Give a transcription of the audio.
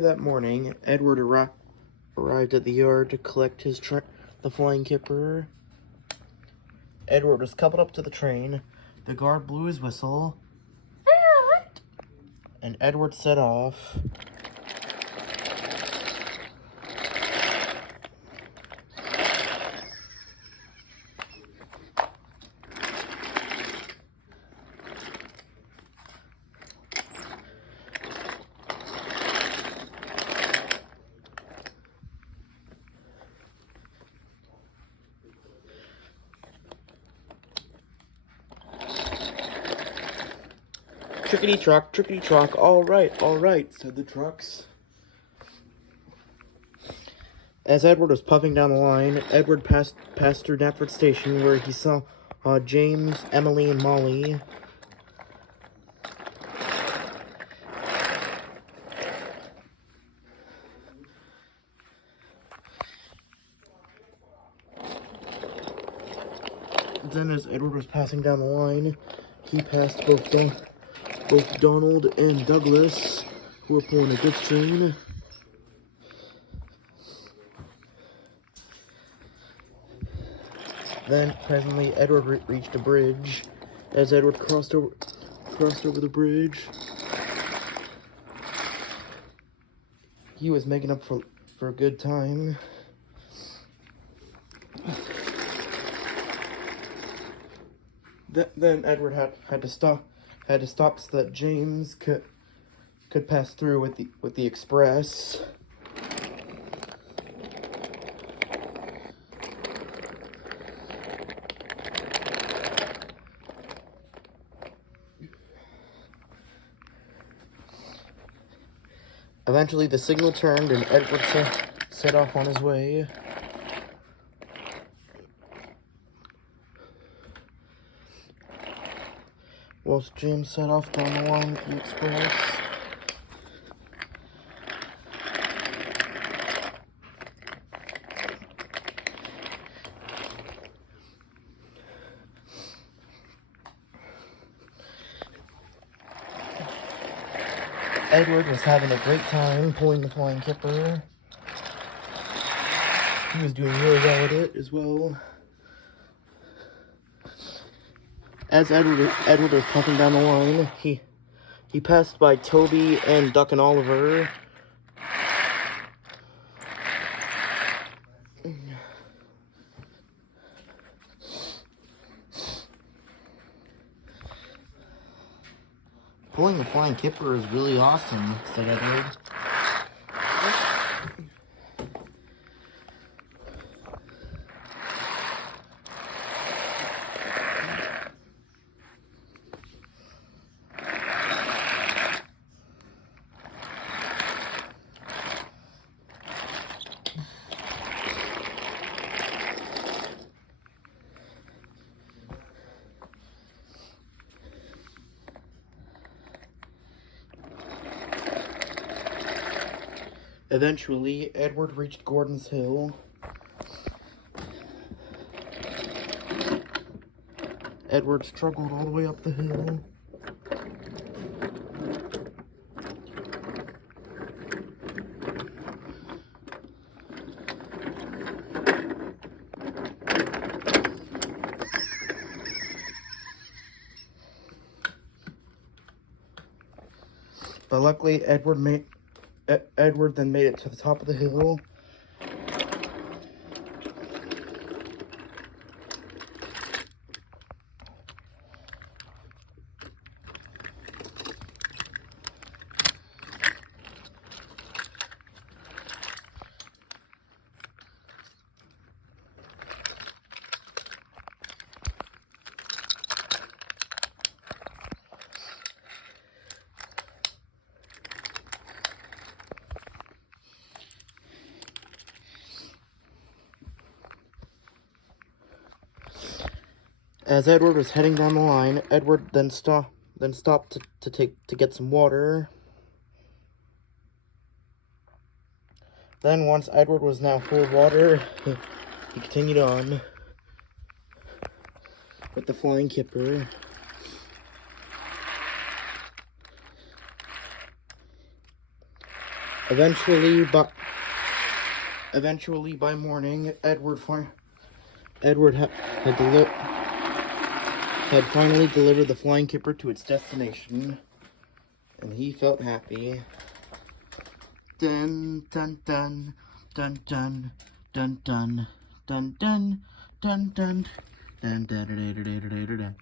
That morning, Edward arrived at the yard to collect the flying kipper. Edward was coupled up to the train. The guard blew his whistle, and Edward set off. Trickety truck, all right, said the trucks. As Edward was puffing down the line, Edward passed through Knapford Station, where he saw James, Emily, and Molly. Then, as Edward was passing down the line, he passed both Donald and Douglas, who were pulling a good string. Then, presently, Edward reached a bridge. As Edward crossed over the bridge, he was making up for a good time. Then Edward had to stop so that James could pass through with the express. Eventually, the signal turned, and Edward set off on his way. Whilst James set off down the line with the express. Edward was having a great time pulling the flying kipper. He was doing really well at it as well. As Edward was puffing down the line, he passed by Toby and Duck and Oliver. Pulling the flying kipper is really awesome, said Edward. Eventually, Edward reached Gordon's Hill. Edward struggled all the way up the hill. But luckily, Edward then made it to the top of the hill. As Edward was heading down the line, Edward then stopped to get some water. Then, once Edward was now full of water, he continued on with the flying kipper. Eventually, by morning, Edward had finally delivered the flying kipper to its destination, and he felt happy. Dun dun dun dun dun dun dun dun dun dun dun dun dun dun dun dun dun.